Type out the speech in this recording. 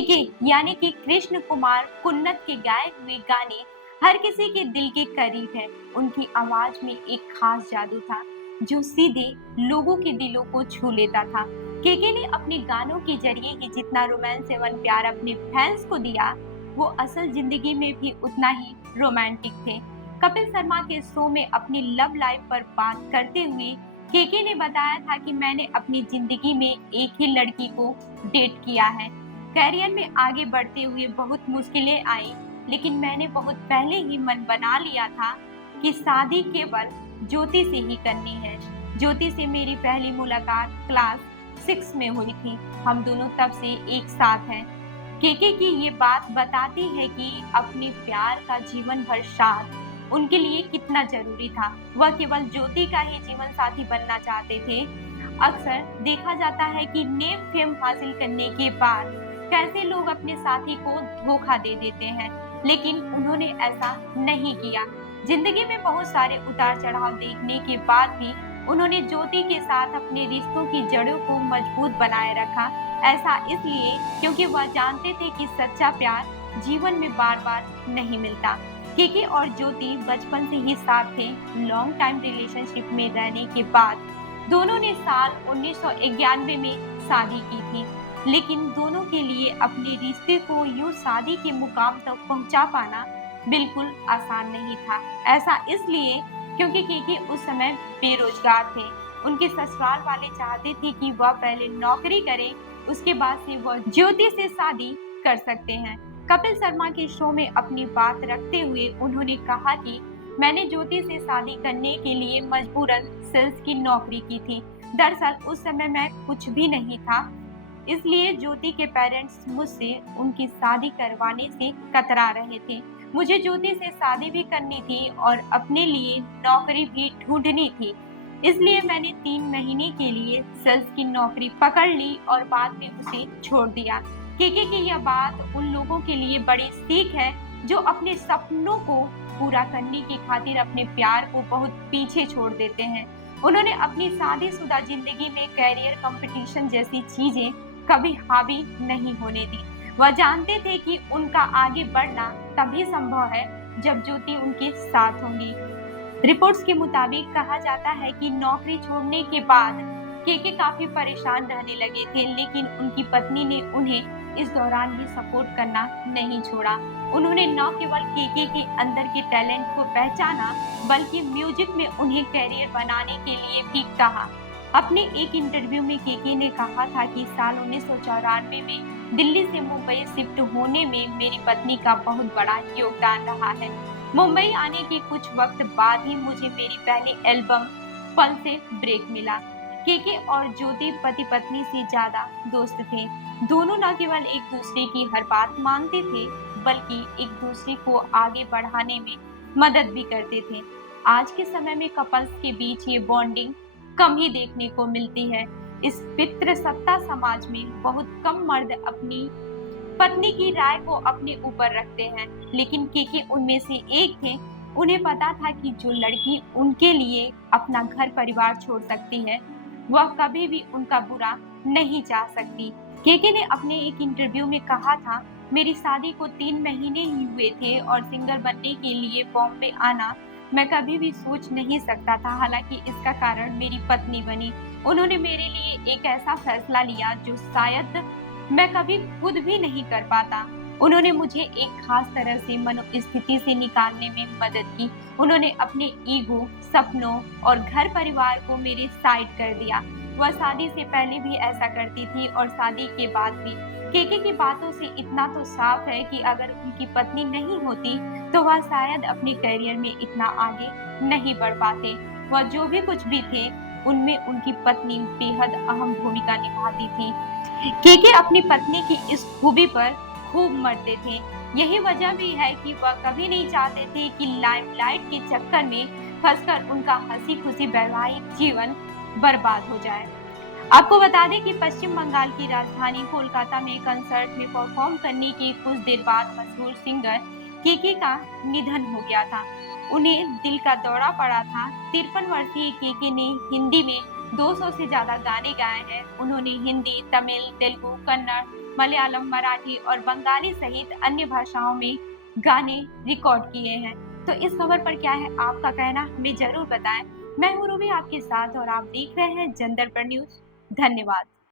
केके यानी कि कृष्ण कुमार कुन्नत के गाए हुए गाने हर किसी के दिल के करीब है। उनकी आवाज में एक खास जादू था जो सीधे लोगों के दिलों को छू लेता था। केके ने अपने गानों के जरिए ही जितना रोमांस एवं प्यार अपने फैंस को दिया, वो असल जिंदगी में भी उतना ही रोमांटिक थे। कपिल शर्मा के शो में अपनी लव लाइफ पर बात करते हुए केके ने बताया था कि मैंने अपनी जिंदगी में एक ही लड़की को डेट किया है। करियर में आगे बढ़ते हुए बहुत मुश्किलें आई, लेकिन मैंने बहुत पहले ही मन बना लिया था कि शादी केवल ज्योति से ही करनी है। ज्योति से मेरी पहली मुलाकात क्लास 6 में हुई थी। हम दोनों तब से एक साथ हैं। केके की ये बात बताती है कि अपने प्यार का जीवन भर साथ उनके लिए कितना जरूरी था। वह केवल ज्योति का ही जीवन साथी बनना चाहते थे। अक्सर देखा जाता है कि नेम फेम हासिल करने के बाद कैसे लोग अपने साथी को धोखा दे देते हैं, लेकिन उन्होंने ऐसा नहीं किया। जिंदगी में बहुत सारे उतार चढ़ाव देखने के बाद भी उन्होंने ज्योति के साथ अपने रिश्तों की जड़ों को मजबूत बनाए रखा। ऐसा इसलिए क्योंकि वह जानते थे कि सच्चा प्यार जीवन में बार बार नहीं मिलता। केके और ज्योति बचपन से ही साथ थे। लॉन्ग टाइम रिलेशनशिप में रहने के बाद दोनों ने साल 1991 में शादी की थी, लेकिन दोनों के लिए अपने रिश्ते को यूं शादी के मुकाम तक पहुंचा पाना बिल्कुल आसान नहीं था। ऐसा इसलिए क्योंकि केके उस समय बेरोजगार थे। उनके ससुराल वाले चाहते थे कि वह पहले नौकरी करे, उसके बाद से वह ज्योति से शादी कर सकते हैं। कपिल शर्मा के शो में अपनी बात रखते हुए उन्होंने कहा कि मैंने ज्योति से शादी करने के लिए मजबूरन सेल्स की नौकरी की थी। दरअसल उस समय मैं कुछ भी नहीं था, इसलिए ज्योति के पेरेंट्स मुझसे उनकी शादी करवाने से कतरा रहे थे। मुझे ज्योति से शादी भी करनी थी और अपने लिए नौकरी भी ढूंढनी थी, इसलिए मैंने 3 महीने के लिए सेल्स की नौकरी पकड़ ली और बाद में उसे छोड़ दिया। केके की यह बात उन लोगों के लिए बड़ी सीख है जो अपने सपनों को पूरा करने की खातिर अपने प्यार को बहुत पीछे छोड़ देते हैं। उन्होंने अपनी शादीशुदा जिंदगी में कैरियर कंपटीशन जैसी चीजें कभी हावी नहीं होने दी। वह जानते थे कि उनका आगे बढ़ना तभी संभव है जब ज्योति उनके साथ होंगी। रिपोर्ट्स के मुताबिक कहा जाता है कि नौकरी छोड़ने के बाद केके काफी परेशान रहने लगे थे, लेकिन उनकी पत्नी ने उन्हें इस दौरान भी सपोर्ट करना नहीं छोड़ा। उन्होंने न केवल केके के अंदर के टैलेंट को पहचाना, बल्कि म्यूजिक में उन्हें करियर बनाने के लिए भी कहा। अपने एक इंटरव्यू में केके ने कहा था कि साल 1994 में दिल्ली से मुंबई शिफ्ट होने में मेरी पत्नी का बहुत बड़ा योगदान रहा है। मुंबई आने के कुछ वक्त बाद ही मुझे मेरी पहली एल्बम पल से ब्रेक मिला। केके और ज्योति पति पत्नी से ज्यादा दोस्त थे। दोनों न केवल एक दूसरे की हर बात मानते थे, बल्कि एक दूसरे को आगे बढ़ाने में मदद भी करते थे। आज के समय में कपल्स के बीच ये बॉन्डिंग कम ही देखने को मिलती है। इस पितृसत्ता समाज में बहुत कम मर्द अपनी पत्नी की राय को अपने ऊपर रखते हैं, लेकिन केके उनमें से एक थे। उन्हें पता था कि जो लड़की उनके लिए अपना घर परिवार छोड़ सकती है, वह कभी भी उनका बुरा नहीं चाह सकती। केके ने अपने एक इंटरव्यू में कहा था, मेरी शादी को 3 महीने ही हुए थे और सिंगर बनने के लिए बॉम्बे आना मैं कभी भी सोच नहीं सकता था। हालांकि इसका कारण मेरी पत्नी बनी। उन्होंने मेरे लिए एक ऐसा फैसला लिया जो शायद मैं कभी खुद भी नहीं कर पाता। उन्होंने मुझे एक खास तरह से मनोस्थिति से निकालने में मदद की। उन्होंने अपने ईगो, सपनों और घर परिवार को मेरे साइड कर दिया। वह शादी से पहले भी ऐसा करती थी और शादी के बाद भी। केके की बातों से इतना तो साफ है कि अगर उनकी पत्नी नहीं होती तो वह शायद अपने करियर में इतना आगे नहीं बढ़ पाते। वह जो भी कुछ भी थे, उनमें उनकी पत्नी बेहद अहम भूमिका निभाती थी। केके अपनी पत्नी की इस खूबी पर खूब मरते थे। यही वजह भी है कि वह कभी नहीं चाहते थे कि लाइमलाइट के चक्कर में फंसकर उनका हंसी खुशी वैवाहिक जीवन बर्बाद हो जाए। आपको बता दें कि पश्चिम बंगाल की राजधानी कोलकाता में कंसर्ट में परफॉर्म करने के कुछ देर बाद मशहूर सिंगर केके का निधन हो गया था। उन्हें दिल का दौरा पड़ा था। 53 वर्षीय केके ने हिंदी में 200 से ज्यादा गाने गाए हैं। उन्होंने हिंदी, तमिल, तेलुगु, कन्नड़, मलयालम, मराठी और बंगाली सहित अन्य भाषाओं में गाने रिकॉर्ड किए हैं। तो इस खबर पर क्या है आपका कहना, हमें ज़रूर बताएँ। मैं हूँ रूबी आपके साथ और आप देख रहे हैं जनदर्पण न्यूज़। धन्यवाद।